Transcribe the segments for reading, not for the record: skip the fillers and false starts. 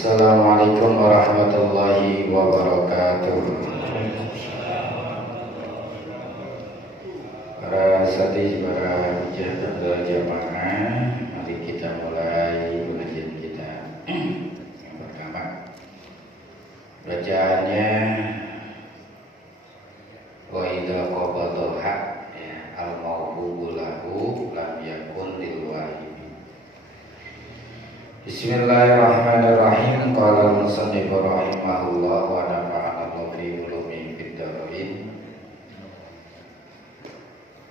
Assalamualaikum warahmatullahi wabarakatuh. Para santri, para jamaah, mari kita mulai pengajian kita. Yang pertama, bacaannya wa idza qabadaha al-mawhubu lahu lam yakun lil wahibi. Bismillahirrahmanirrahim. Qala al-musannif rahimahullah wa nafa'ana Allah fi ulumi fid dharain.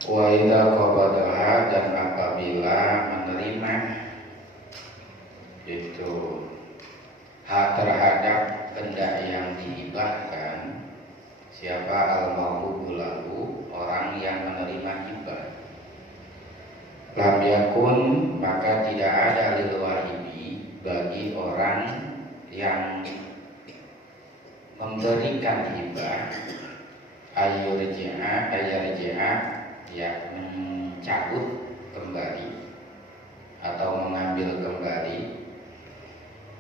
Wa idza qabadaha, dan apabila menerima itu hak terhadap benda yang dihibahkan, siapa al-mawhubu lahu, orang yang menerima hibah, lam yakun, maka tidak ada lil wahibi, bagi orang yang memberikan hibah, ayurji'a ya mencabut kembali atau mengambil kembali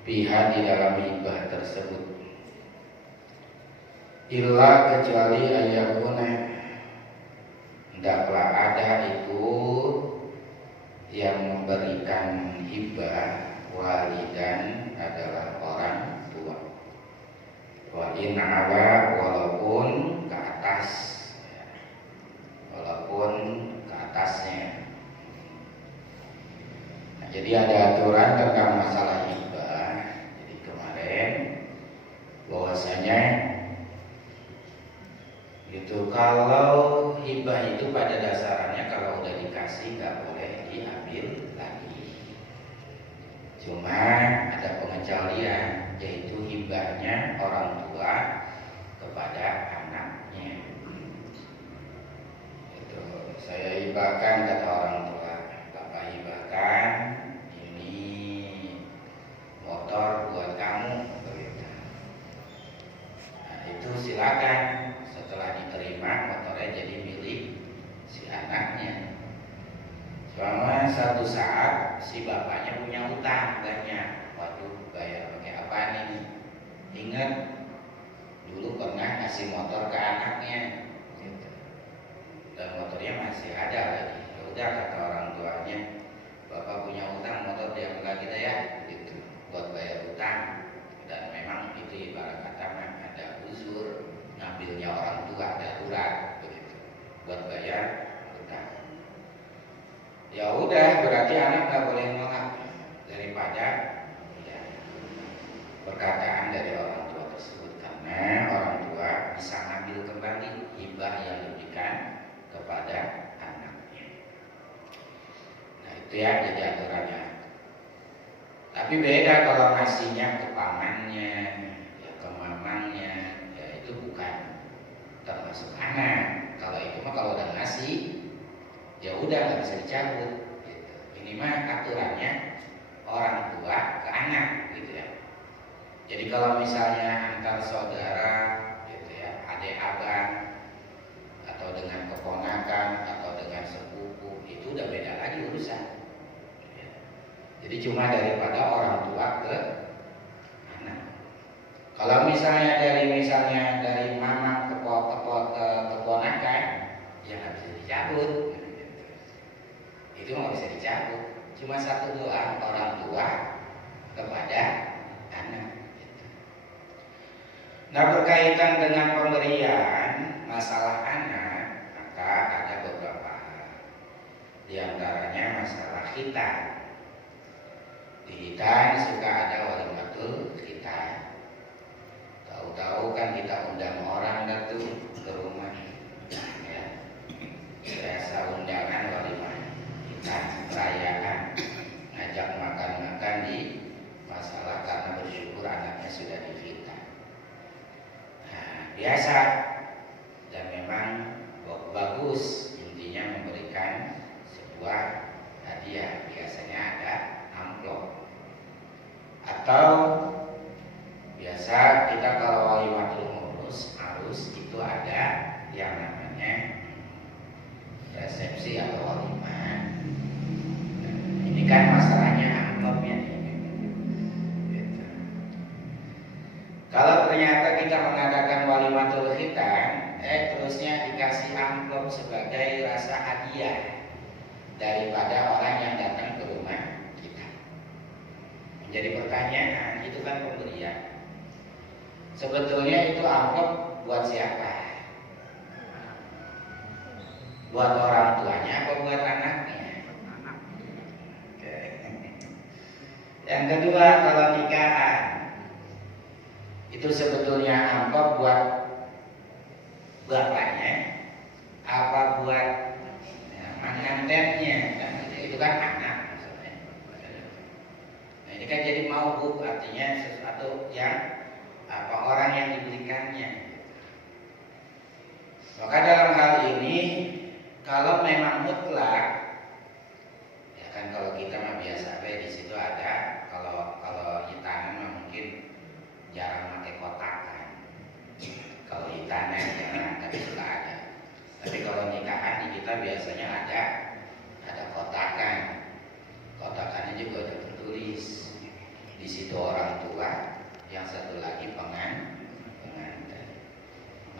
pihak di dalam hibah tersebut, illa, kecuali ayakuna, hendaklah ada itu yang memberikan hibah walidan, adalah orang tua. Wa in ala, walaupun ke atas, walaupun ke atasnya. Nah, jadi ada aturan tentang masalah hibah. Jadi kemarin bahwasanya itu kalau hibah itu pada dasarnya kalau udah dikasih nggak boleh diambil lagi. Cuma ada pengecualian, yaitu hibahnya orang tua kepada anaknya. Itu saya hibahkan, kata orang tua, bapak hibahkan ini motor buat kamu, begitu. Nah, itu silakan. Setelah diterima, motornya jadi milik si anaknya. Selama satu saat si bapaknya punya utang, banyak. Waduh, bayar pakai apa nih? Ingat dulu pernah ngasih motor ke anaknya, gitu. Dan motornya masih ada lagi. Ya udah, kata orang tuanya, bapak punya utang, motor diambil lagi deh ya, gitu, buat bayar utang. Dan memang itu ibarat kata ada uzur, ngambilnya orang tua darurat, begitu, buat bayar utang. Ya udah, berarti anak nggak boleh nolak daripada ya, perkataan dari orang tua tersebut, karena orang tua bisa ngambil kembali hibah yang diberikan kepada anaknya. Nah itu ya, jadi aturannya. Tapi beda kalau ngasihnya ke pamannya, ya ke mamangnya, ya itu bukan termasuk anak. Kalau itu mah kalau udah ngasih, ya udah nggak bisa dicabut, gitu. Ini mah aturannya orang tua ke anak, gitu ya. Jadi kalau misalnya antar saudara, gitu ya, adik abang, atau dengan keponakan, atau dengan sepupu, itu udah beda lagi urusan. Jadi cuma daripada orang tua ke anak. Kalau misalnya dari mama ke keponakan, ya nggak bisa dicabut. Itu nggak bisa dicabut. Cuma satu doang, orang tua kepada anak. Nah, berkaitan dengan pemberian masalah anak, maka ada beberapa hal. Di antaranya masalah khitan. Di khitan suka ada walimatul khitan. Tahu-tahu kan kita undang orang datu ke rumah, ya. Biasa undangan walimah khitan, perayaan, ngajak makan-makan di masalah karena bersyukur anaknya sudah dikhitan. Nah, biasa dan memang bagus, intinya memberikan sebuah hadiah. Biasanya ada amplop. Atau biasa kita kalau walimatul arus itu ada yang namanya resepsi atau walimah. Ini kan masalahnya amplopnya. hadiah daripada orang yang datang ke rumah kita. Menjadi pertanyaan, itu kan pemberian. Sebetulnya itu amplop buat siapa? Buat orang tuanya atau buat anaknya? Oke. Yang kedua, kalau nikahan, itu sebetulnya amplop buat bapaknya apa buat pengantinnya? Itu kan anak maksudnya. Nah, ini kan jadi mauhub, artinya sesuatu yang orang yang diberikannya. Maka dalam hal ini, kalau memang mutlak, ya kan kalau kita mah biasa di situ ada. Kalau hitanan mah mungkin jarang pakai kotakan. Kalau hitanan jarang, tapi sudah ada. Tapi kalau nikahan di kita biasanya ada kotakan. Kotakannya juga ada tertulis. Di situ orang tua, yang satu lagi pengantin.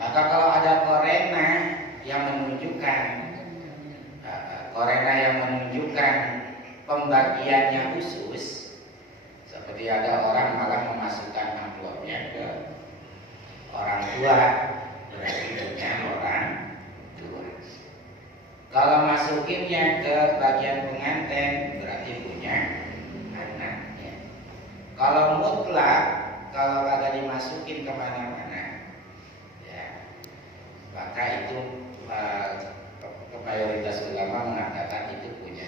Maka kalau ada korena yang menunjukkan pembagiannya khusus, seperti ada orang malah memasukkan amplopnya ke orang tua, berarti punya orang tua. Kalau masukinnya ke bagian pengantin, berarti punya anaknya. Kalau mutlak, kalau kagak dimasukin kemana-mana, ya, maka itu mayoritas ulama mengatakan itu punya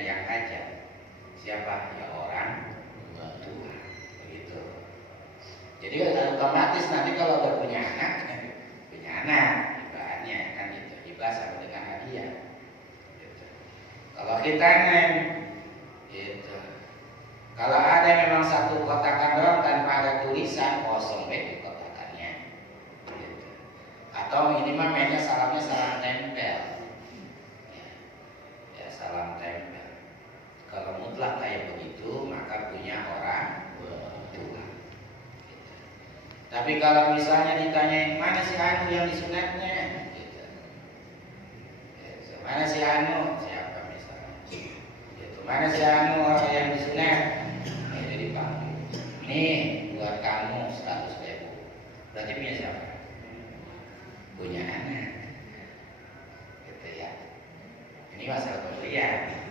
yang hajat. Siapa? Ya orang tua. Begitu. Jadi otomatis nanti kalau udah punya anak, ibaratnya kan itu hibah sama dengan hadiah. Gitu. Kalau hitanan, gitu. Kalau ada memang satu kotakan doang tanpa ada tulisan, kosong itu kotakannya. Gitu. Atau minimal mainnya salamnya salam tempel. Ya, salam tempel. Kalau mutlak kayak begitu, maka punya orang tua. Gitu. Tapi kalau misalnya ditanyain mana si anu yang disunatnya, gitu. Mana si anu, siapa misalnya? Gitu. Mana si anu orang yang disunat? Jadi panggil. Nih buat kamu 100.000. Berarti punya siapa? Punya anak. Gitu ya. Ini masalah pemberian.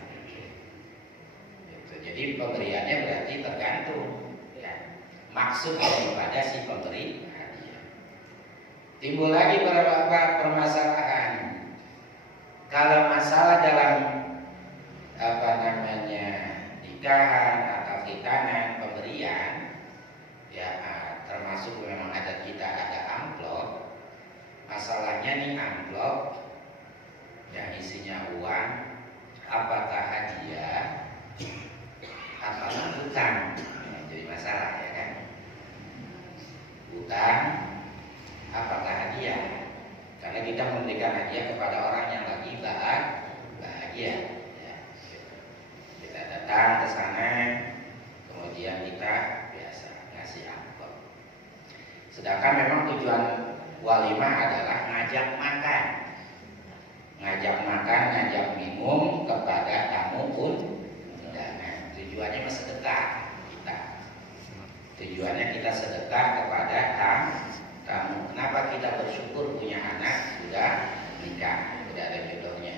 Jadi pemberiannya berarti tergantung ya, maksud daripada si pemberi hadiah. Timbul lagi beberapa permasalahan. Kalau masalah dalam nikahan atau khitanan pemberian, ya termasuk memang ada kita ada amplop. Masalahnya nih amplop yang isinya uang, apakah hadiah? Apakah hutang? Jadi masalah ya kan? Hutang, apakah hadiah? Karena kita memberikan hadiah kepada orang yang lagi bahagia. Ya. Kita datang ke sana, kemudian kita biasa ngasih amplop. Sedangkan memang tujuan walimah adalah ngajak makan, ngajak minum kepada tamu pun. Tujuannya sedekah kita. Tujuannya kita sedekah kepada tamu. Kenapa kita bersyukur punya anak sudah nikah, sudah ada jodohnya.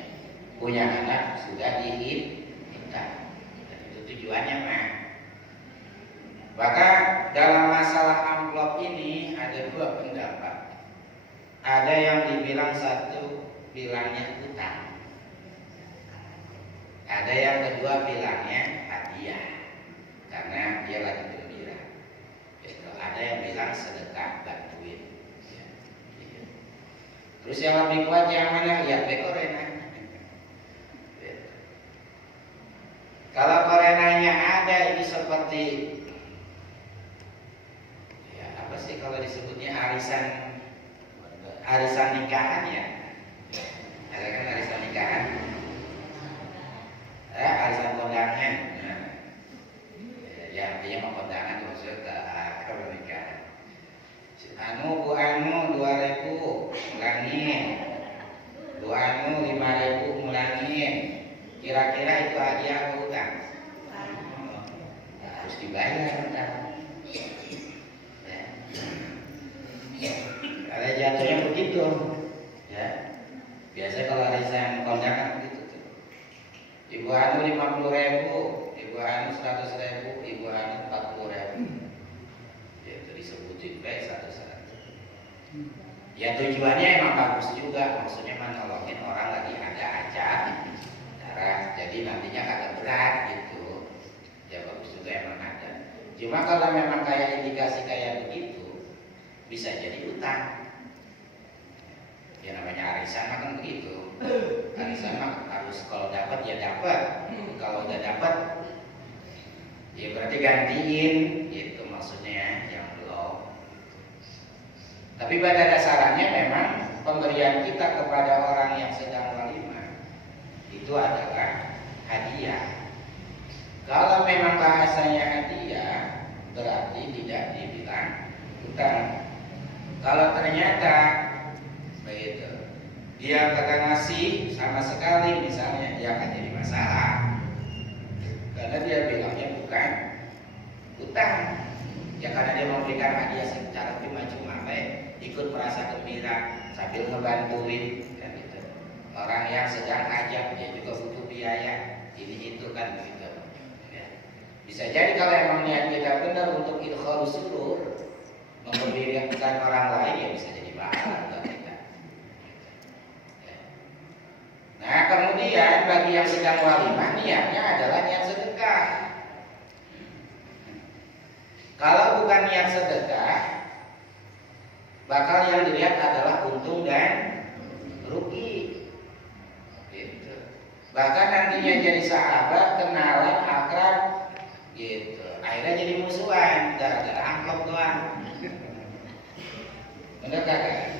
Punya anak sudah nikah. Itu tujuannya mah. Maka dalam masalah amplop ini ada dua pendapat. Ada yang dibilang satu bilangnya hutang. Ada yang kedua bilangnya hadiah, karena dia lagi gembira. Gitu. Ada yang bilang sedekah bantuin. Ya. Gitu. Terus yang lebih kuat yang mana? Ya korena. Gitu. Kalau korenanya ada itu seperti ya apa sih kalau disebutnya arisan nikahan ya? Ada kan arisan nikahan? Arisan kondangan. Ya artinya mau kondangan maksud ke pernikahan. Anu bu anu 2.000 ulangi. Bu anu 5.000 Kira-kira itu hadiah atau utang? Harus dibayar kan? Ya. Kalau jatuhnya begitu, ya. Biasanya kalau arisan kondangan begitu tuh. Ibu anu 50.000, ibu anu 100.000, ibu anu 40.000. Ya itu disebutin baik satu-satu. Ya tujuannya emang bagus juga, maksudnya menolongin orang lagi ada aja. Jadi nantinya kagak berat gitu. Ya bagus juga emang ada. Cuma kalau memang kayak indikasi kayak begitu, bisa jadi utang. Ya namanya arisan mah kan begitu. Arisan mah harus kalau dapat ya dapat. Kalau udah dapat, ya berarti gantiin. Gitu maksudnya yang belum. Tapi pada dasarnya memang pemberian kita kepada orang yang sedang walimah itu adalah hadiah. Kalau memang bahasanya hadiah, berarti tidak dibilang utang. Kalau ternyata begitu, dia kagak ngasih sama sekali, misalnya dia akan jadi masalah, karena dia bilangnya bukan utang. Ya karena dia memberikan hadiah secara cuma-cuma, ikut merasa gembira sambil ngebantuin. Orang yang sedang hajat dia juga butuh biaya ini itu kan begitu ya. Bisa jadi kalau emang niat kita benar untuk idkhalus surur, memberikan orang lain, ya bisa jadi pahala buat kita ya. Nah kemudian bagi yang sedang walimah, niatnya adalah niat sedekah. Kalau bukan niat sedekah, bakal yang dilihat adalah untung dan rugi. Bahkan nantinya jadi sahabat, kenalan, akrab, gitu. Akhirnya jadi musuhan, gara-gara amplop doang. Bener kagak?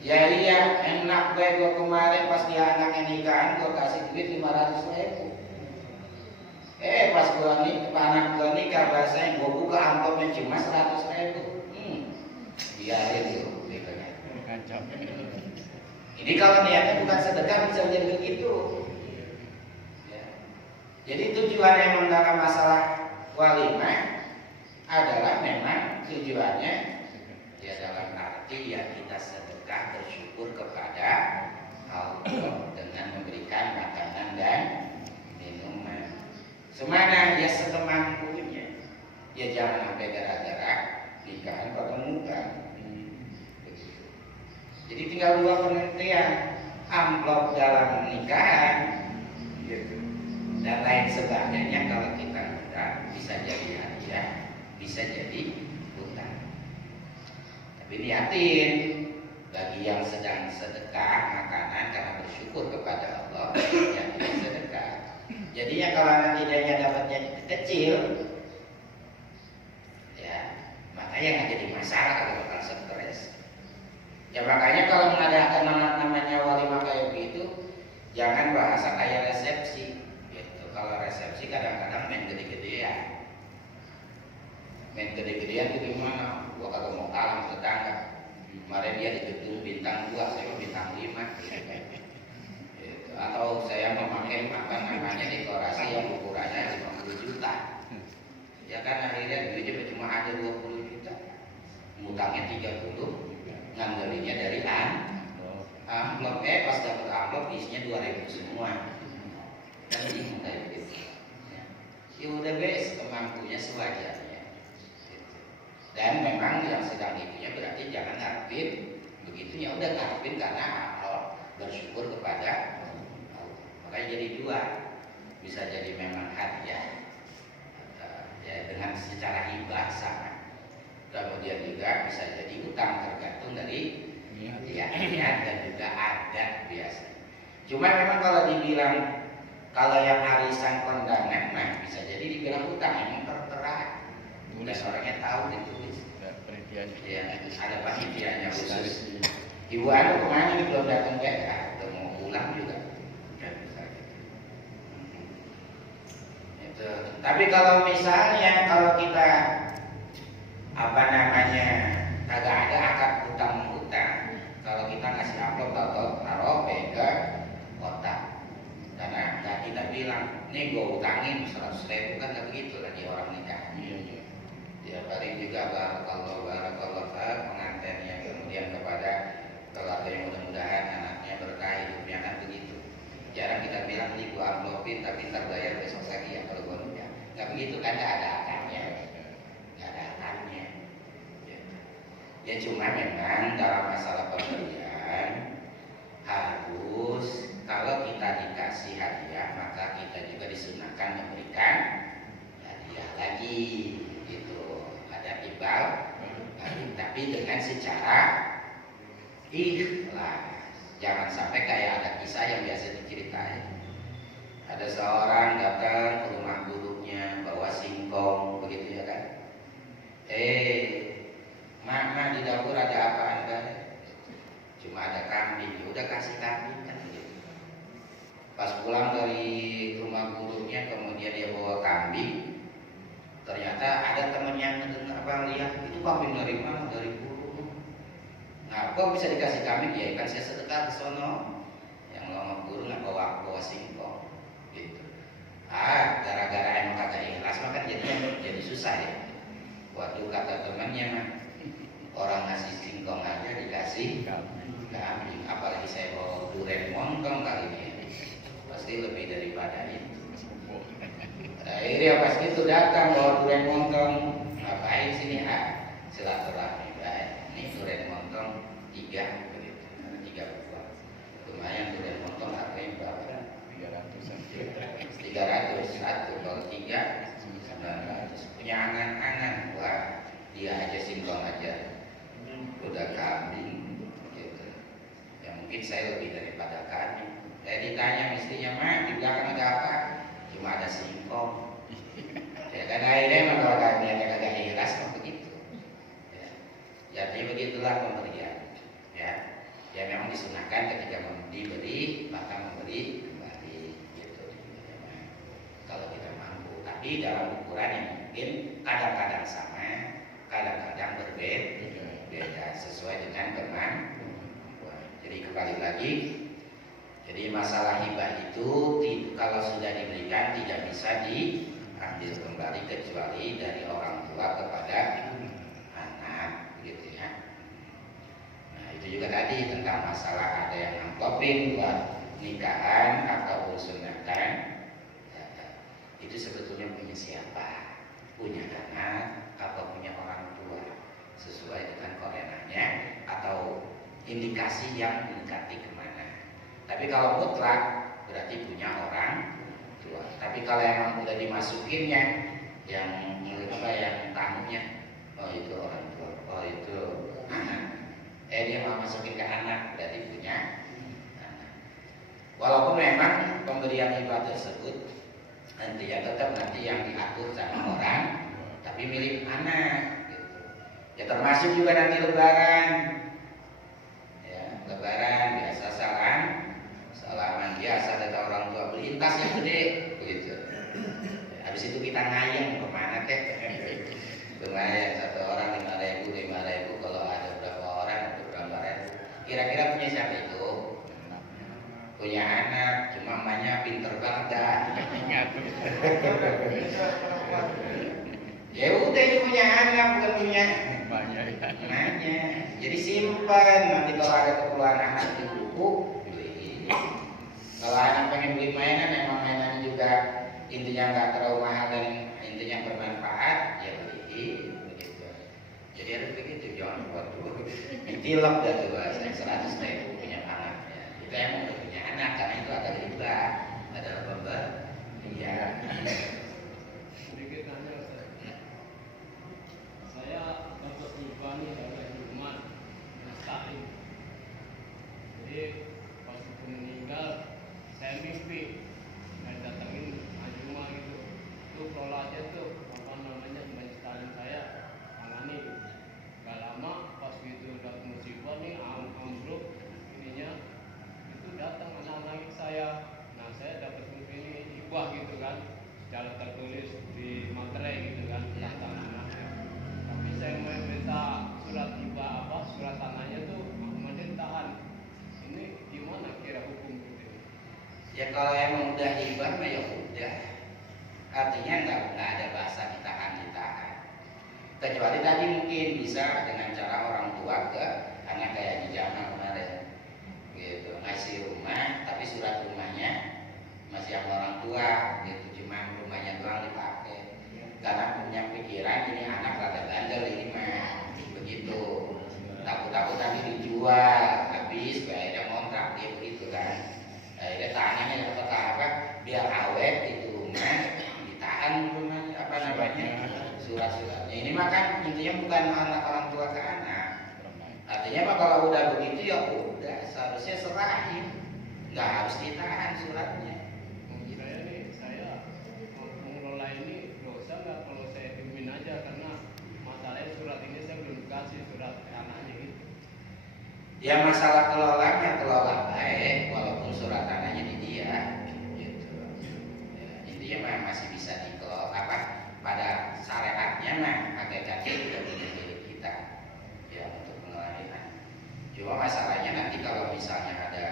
Ya iya, enak gue kemarin pas dia anaknya nikahan, gue kasih duit 500.000. Pas gue anak gue nikah, bahasanya gue buka amplopnya cuma 100.000. Biarin dulu, gitu kan. Ini kalau niatnya bukan sedekah bisa jadi begitu. Ya. Jadi tujuan emang dalam masalah walimah adalah memang tujuannya ya dalam arti ya kita sedekah bersyukur kepada Allah dengan memberikan makanan dan minuman. Semana ya sekemampunya. Ya jangan sampai gara-gara nikahan pertemukan. Jadi tinggal dua pengertian, amplop dalam nikahan gitu. Dan lain sebagainya kalau kita udah bisa jadi hadiah, bisa jadi utang. Tapi niatin bagi yang sedang sedekah makanan karena bersyukur kepada Allah yang tidak sedekah. Jadinya kalau nanti dia dapatnya kecil, ya makanya nggak jadi masalah kalau bakal stres. Ya makanya kalau mengadakan namanya walimah kayak begitu, jangan bahasa kayak resepsi gitu. Kalau resepsi kadang-kadang main gede-gedean. Main gede-gedean itu gimana? Gua kagak mau kalah sama tetangga. Kemarin dia di gedung bintang 2, saya mau bintang 5 gitu. Atau saya memakai namanya dekorasi yang ukurannya 50 juta. Ya kan akhirnya duitnya cuma ada 20 juta. Ngutangnya 30. Ngambilnya dari amplop, pas dapat amplop isinya 2.000 semua. Dan bingung kayak gitu. Ya udah kemampunya sewajarnya. Dan memang yang sedang itunya berarti jangan ngarepin begitu, ya udah ngarepin karena bersyukur kepada Allah. Makanya jadi dua, bisa jadi memang hadiah ya dengan secara hibah sama. Kemudian juga bisa jadi utang tergantung dari niat dan juga adat biasa. Cuma memang kalau dibilang kalau yang arisan kondangan, nah bisa jadi dibilang utang, memang tertera. Dan orangnya tahu ditulis. Ya, ada panitianya khusus. Ibu anu kemana ini belum datang ya, atau mau pulang juga. Kan bisa gitu. Itu. Tapi kalau misalnya kalau kita kagak ada akad utang, kalau kita ngasih amplop atau taruh ke kotak karena bilang, nih gue utangin 100.000, kan gak begitu lagi orang nikah. Tiap hari juga barakallah pengantinnya, kemudian kepada keluarga yang mudah-mudahan anaknya berkah hidupnya, kan begitu. Jarang kita bilang nih gue amplopin tapi ntar bayar besok lagi ya kalau gue nikah. Gak begitu kan, gak ada akarnya. Ya cuma memang dalam masalah pemberian harus, kalau kita dikasih hadiah maka kita juga disunahkan memberikan hadiah lagi gitu. Ada timbal tapi dengan secara ikhlas. Jangan sampai kayak ada kisah yang biasa diceritain. Ada seorang datang ke rumah gurunya bawa singkong begitu ya kan. Mama di dapur ada apa Anda? Cuma ada kambing, udah kasih kambing kan begitu. Pas pulang dari rumah gurunya kemudian dia bawa kambing. Ternyata ada teman yang lihat, itu kambing dari mana? Dari guru. Nah, kok bisa dikasih kambing? Ya kan saya sedekah ke sono. Yang ngomong guru nggak bawa singkong gitu. Gara-gara emang kagak ikhlas maka jadi susah ya. Waktu kata temannya mah, orang ngasih singkong aja dikasih kambing, apalagi saya bawa durian montong kali ini, pasti lebih daripada itu. Akhirnya pas itu datang bawa durian montong, ngapain sini? Silaturahmi. Ini durian montong 3 begitu, 3 buah. Lumayan durian montong harganya berapa? 300 satu, kalau 3 900. Punya angan-angan, wah dia aja singkong aja udah kambing gitu. Ya mungkin saya lebih daripada kambing. Saya ditanya istrinya, "Mak, di belakang ada apa?" Cuma ada singkong. Ya kan akhirnya mah kalau kalian kagak ikhlas kok begitu. Ya. Jadi begitulah pemberian. Ya memang disunahkan ketika diberi maka memberi kembali gitu. Ya, kalau kita mampu, tapi dalam ukuran yang mungkin kadang-kadang sama, kadang-kadang berbeda sesuai dengan kemampuan. Jadi kembali lagi, jadi masalah hibah itu kalau sudah diberikan tidak bisa diambil kembali kecuali dari orang tua kepada anak, gitu ya. Nah itu juga tadi tentang masalah ada yang amplopin buat nikahan atau sunatan. Itu sebetulnya punya siapa? Punya anak atau punya orang tua, sesuai dengan korenanya atau indikasi yang mendekati kemana. Tapi kalau mutlak berarti punya orang tua. Tapi kalau emang udah dimasukinnya yang tamunya, oh itu orang tua, oh itu anak. Dia mau masukin ke anak berarti punya anak. Walaupun memang pemberian hibah tersebut nanti ya tetap nanti yang diatur sama orang, tapi milik anak gitu. Ya termasuk juga nanti lebaran. Ya, lebaran biasa salaman biasa kata orang tua, beliin tas yang gede begitu. Habis itu kita ngayeng kemana kek? Lumayan satu orang 5.000, kalau ada berapa orang ada berapa ribu. Kira-kira punya siapa itu? Punya anak, cuma emaknya pinter banget dah. Ya udah itu punya anak, bukan punya emaknya. Jadi simpan, nanti kalau ada keperluan anak di buku beli. Kalau anak pengen beli mainan, emang mainan juga intinya nggak terlalu mahal dan intinya bermanfaat, ya beli begitu. Jadi harus begitu, jangan buat dulu. Tilap dah tuh bahasa 100.000 punya anak. Ya. Kita yang mau punya anak karena itu ada riba, ada pemberian. Iya. Sedikit nanya Ustaz. Saya dapat riba nih dari rumah Mustaqim. Jadi pas aku meninggal, saya mimpi datangin rumah gitu. Tuh kelola aja tuh menyesalin saya tangani. Gak lama pas gitu udah musibah nih ambruk ininya, itu datang anak-anak saya. Nah saya dapat ini hibah gitu kan, secara tertulis di materai gitu kan tentang anaknya. Tapi saya minta surat hibah surat tanahnya tuh kemudian tahan. Ini gimana kira hukum gitu? Ya kalau emang udah hibah mah ya Artinya nggak ada bahasa ditahan. Kecuali tadi mungkin bisa dengan cara orang tua ke anak kayak di zaman kemarin, gitu, ngasih rumah tapi surat rumahnya masih sama orang tua, gitu, cuma rumahnya doang dipakai. Karena punya pikiran ini anak rada bandel ini mah, begitu. Takut-takut nanti dijual habis, akhirnya kontrak dia begitu kan. Akhirnya tanahnya dapat apa? Biar awet itu rumah, ditahan rumahnya apa namanya surat-suratnya. Ini mah kan intinya bukan anak orang tua ke anak. Artinya mah kalau udah begitu ya udah seharusnya serahin, nggak harus ditahan suratnya. Saya mengelola ini dosa nggak kalau saya diemin aja, karena masalahnya surat ini saya belum kasih surat tanahnya gitu. Ya masalah kelola baik walaupun surat tanahnya di dia, gitu. Ya, intinya mah masih bisa dikelola apa pada syariatnya mah hakikatnya sudah punya milik kita ya untuk pengelolaan. Cuma masalahnya nanti kalau misalnya ada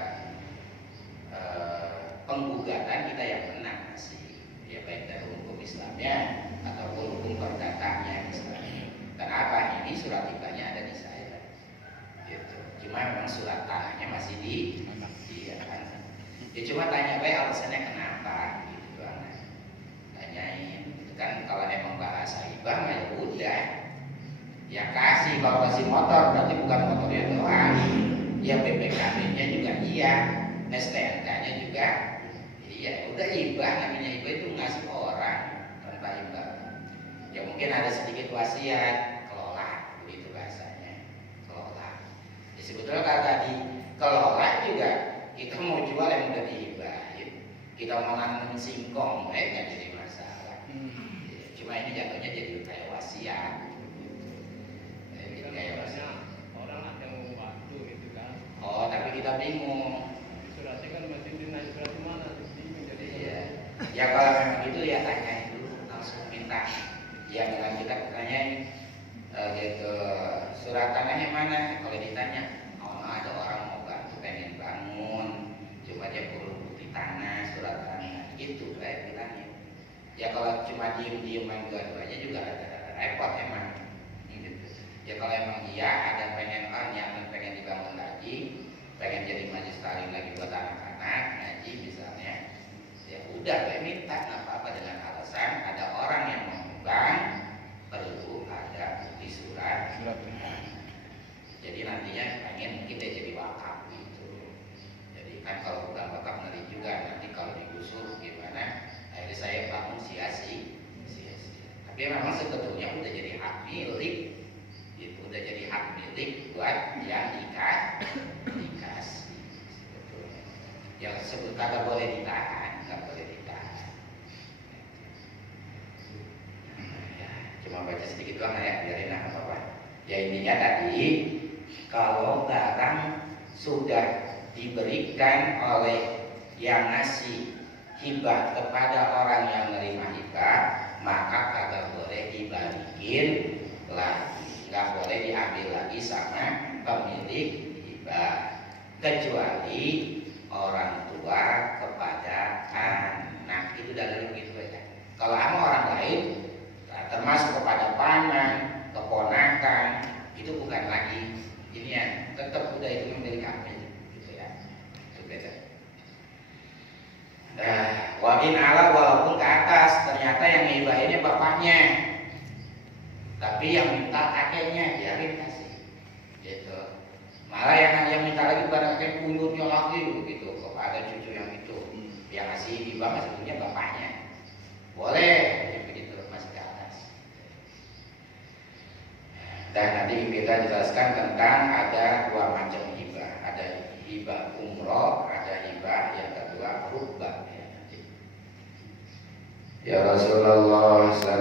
penggugatan kita yang menang sih, ya baik dari hukum Islamnya ataupun hukum perdatanya misalnya. Kenapa? Ini surat hibahnya ada di saya, gitu. Cuma memang surat tanahnya masih di dia kan. Ya cuma tanya baik alasannya kenapa, gitu doang. Tanyain, gitu kan. Kalau emang bahasa hibah mah ya udah, ya kasih. Kalau kasih motor berarti bukan motornya doang, ya BPKB-nya juga iya, STNK-nya juga. Ya udah hibah, namanya hibah itu ngasih orang tanpa hibah. Ya mungkin ada sedikit wasiat, kelola, begitu bahasanya, kelola. Ya sebetulnya kalau tadi kelola juga kita mau jual yang udah dihibahin, kita mau nanam singkong, nggak jadi masalah. Ya, cuma ini jatuhnya jadi kayak wasiat. Gitu, kayak wasiat. Orang ada yang mau waktu gitu kan. Oh tapi kita bingung. Suratnya kan masih dinanya surat mana? Iya. Ya kalau memang gitu ya tanyain dulu, langsung minta. Ya dengan kita tanyain gitu, surat tanahnya mana? Kalau ditanya, oh ada orang mau bantu pengen bangun, cuma dia perlu bukti tanah, surat tanah, gitu kayak bilangnya. Ya kalau cuma diem-dieman dua-duanya juga ada repot emang. Gitu. Ya kalau emang iya ada pengen niatan pengen dibangun lagi, pengen jadi majelis taklim lagi buat anak-anak ngaji misalnya. Ya udah kayak minta nggak apa-apa dengan alasan ada orang yang menyumbang perlu ada bukti surat. Jadi nantinya pengen kita jadi wakaf gitu. Jadi kan kalau bukan wakaf nanti juga nanti kalau digusur gimana? Akhirnya saya bangun sia-sia. Tapi memang sebetulnya udah jadi hak milik. Itu udah jadi hak milik buat yang dikasih. Sebetulnya. Yang sebut kagak boleh ditahan. Nggak boleh ditahan. Ya, cuma baca sedikit doang ya, biarin lah apa-apa. Ya intinya tadi kalau barang sudah diberikan oleh yang ngasih hibah kepada orang yang menerima hibah, maka kagak boleh dibalikin lagi, nggak boleh diambil lagi sama pemilik hibah, kecuali orang tua kepada anak. Itu dalilnya begitu aja. Kalau sama orang lain, termasuk kepada paman, keponakan, itu bukan lagi ini ya, tetap udah itu milik kami, gitu ya. Itu beda. Wabin ala walaupun ke atas ternyata yang hibah ini bapaknya, tapi yang minta kakeknya, biarin kasih, gitu. Malah yang minta lagi pada kakek pundutnya lagi begitu, kepada cucu yang itu, yang ngasih hibah sebetulnya bapaknya, boleh begitu masih ke atas. Dan nanti kita jelaskan tentang ada dua macam hibah, ada hibah umroh, ada hibah yang kedua rubah. Ya Rasulullah